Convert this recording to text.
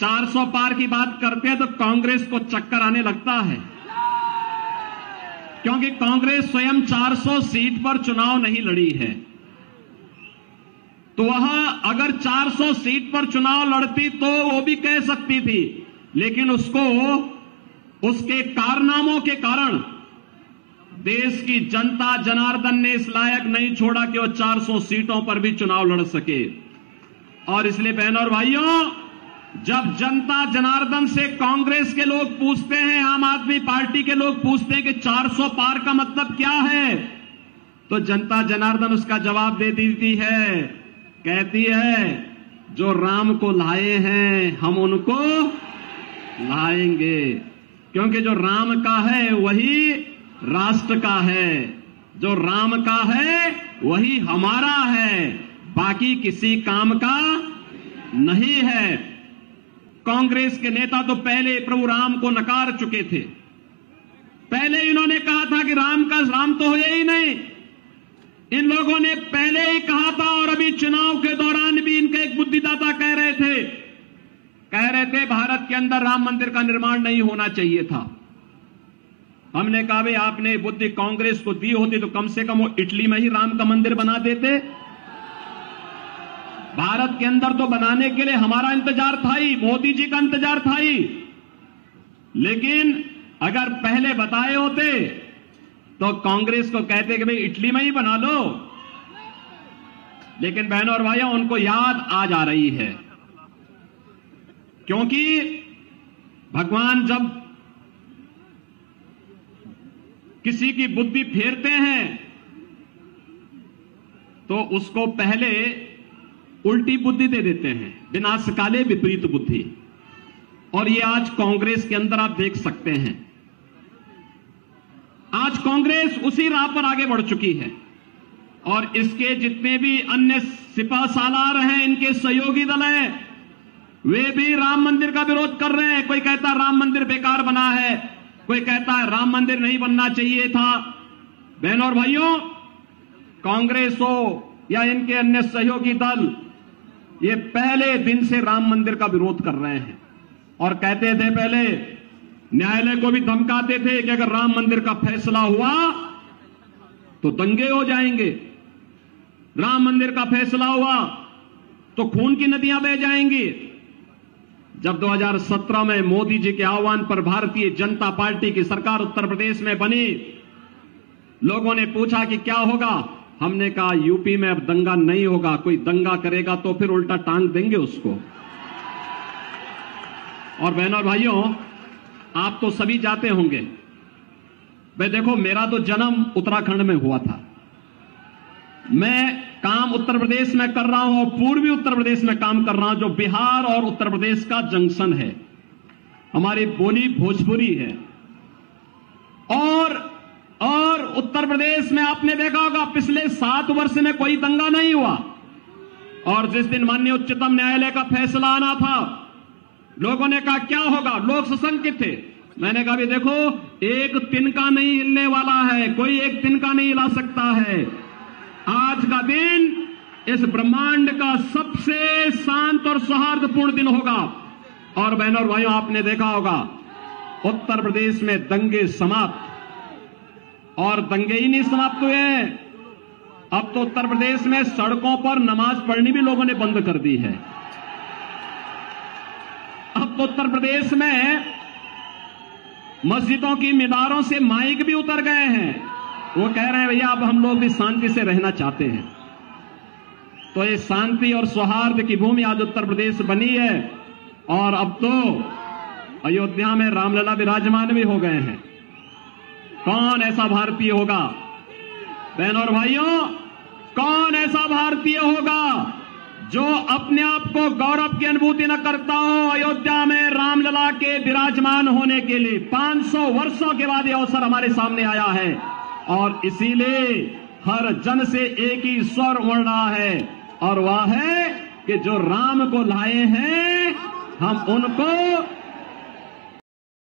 400 पार की बात करते हैं तो कांग्रेस को चक्कर आने लगता है, क्योंकि कांग्रेस स्वयं 400 सीट पर चुनाव नहीं लड़ी है। तो वह अगर 400 सीट पर चुनाव लड़ती तो वो भी कह सकती थी, लेकिन उसको उसके कारनामों के कारण देश की जनता जनार्दन ने इस लायक नहीं छोड़ा कि वो 400 सीटों पर भी चुनाव लड़ सके। और इसलिए बहनों और भाइयों, जब जनता जनार्दन से कांग्रेस के लोग पूछते हैं, आम आदमी पार्टी के लोग पूछते हैं कि 400 पार का मतलब क्या है, तो जनता जनार्दन उसका जवाब दे देती है, कहती है जो राम को लाए हैं हम उनको लाएंगे, क्योंकि जो राम का है वही राष्ट्र का है, जो राम का है वही हमारा है, बाकी किसी काम का नहीं है। कांग्रेस के नेता तो पहले प्रभु राम को नकार चुके थे। पहले इन्होंने कहा था कि राम तो है ही नहीं। इन लोगों ने पहले ही कहा था, और अभी चुनाव के दौरान भी इनके एक बुद्धिदाता कह रहे थे भारत के अंदर राम मंदिर का निर्माण नहीं होना चाहिए था। हमने कहा भाई आपने बुद्धि कांग्रेस को दी होती तो कम से कम वो इटली में ही राम का मंदिर बना देते। भारत के अंदर तो बनाने के लिए हमारा इंतजार था ही, मोदी जी का इंतजार था ही, लेकिन अगर पहले बताए होते तो कांग्रेस को कहते कि भाई इटली में ही बना लो। लेकिन बहनों और भाइयों, उनको याद आ जा रही है, क्योंकि भगवान जब किसी की बुद्धि फेरते हैं तो उसको पहले उल्टी बुद्धि दे देते हैं, विनाश काले विपरीत बुद्धि। और ये आज कांग्रेस के अंदर आप देख सकते हैं, आज कांग्रेस उसी राह पर आगे बढ़ चुकी है। और इसके जितने भी अन्य सिपा सालार हैं, इनके सहयोगी दल हैं, वे भी राम मंदिर का विरोध कर रहे हैं। कोई कहता है राम मंदिर बेकार बना है, कोई कहता है राम मंदिर नहीं बनना चाहिए था। बहनों और भाइयों, कांग्रेस हो या इनके अन्य सहयोगी दल, ये पहले दिन से राम मंदिर का विरोध कर रहे हैं और कहते थे, पहले न्यायालय को भी धमकाते थे कि अगर राम मंदिर का फैसला हुआ तो दंगे हो जाएंगे, राम मंदिर का फैसला हुआ तो खून की नदियां बह जाएंगी। जब 2017 में मोदी जी के आह्वान पर भारतीय जनता पार्टी की सरकार उत्तर प्रदेश में बनी, लोगों ने पूछा कि क्या होगा। हमने कहा यूपी में अब दंगा नहीं होगा, कोई दंगा करेगा तो फिर उल्टा टांग देंगे उसको। और बहनों भाइयों, आप तो सभी जाते होंगे, भाई देखो मेरा तो जन्म उत्तराखंड में हुआ था, मैं काम उत्तर प्रदेश में कर रहा हूं और पूर्वी उत्तर प्रदेश में काम कर रहा हूं, जो बिहार और उत्तर प्रदेश का जंक्शन है। हमारी बोली भोजपुरी है। और उत्तर प्रदेश में आपने देखा होगा पिछले 7 वर्ष में कोई दंगा नहीं हुआ। और जिस दिन माननीय उच्चतम न्यायालय का फैसला आना था, लोगों ने कहा क्या होगा, लोग सशंकित थे। मैंने कहा भी देखो, एक तिनका नहीं हिलने वाला है, कोई एक तिनका नहीं हिला सकता है। आज का दिन इस ब्रह्मांड का सबसे शांत और सौहार्दपूर्ण दिन होगा। और बहनों और भाइयों, आपने देखा होगा उत्तर प्रदेश में दंगे समाप्त, और दंगे ही नहीं समाप्त हुए हैं, अब तो उत्तर प्रदेश में सड़कों पर नमाज पढ़नी भी लोगों ने बंद कर दी है। अब तो उत्तर प्रदेश में मस्जिदों की मीनारों से माइक भी उतर गए हैं। वो कह रहे हैं भैया अब हम लोग भी शांति से रहना चाहते हैं। तो ये शांति और सौहार्द की भूमि आज उत्तर प्रदेश बनी है। और अब तो अयोध्या में रामलला विराजमान भी हो गए हैं। कौन ऐसा भारतीय होगा, बहनों और भाइयों, कौन ऐसा भारतीय होगा जो अपने आप को गौरव की अनुभूति न करता हो अयोध्या में रामलला के विराजमान होने के लिए। 500 वर्षों के बाद यह अवसर हमारे सामने आया है, और इसीलिए हर जन से एक ही स्वर उमड़ रहा है, और वह है कि जो राम को लाए हैं हम उनको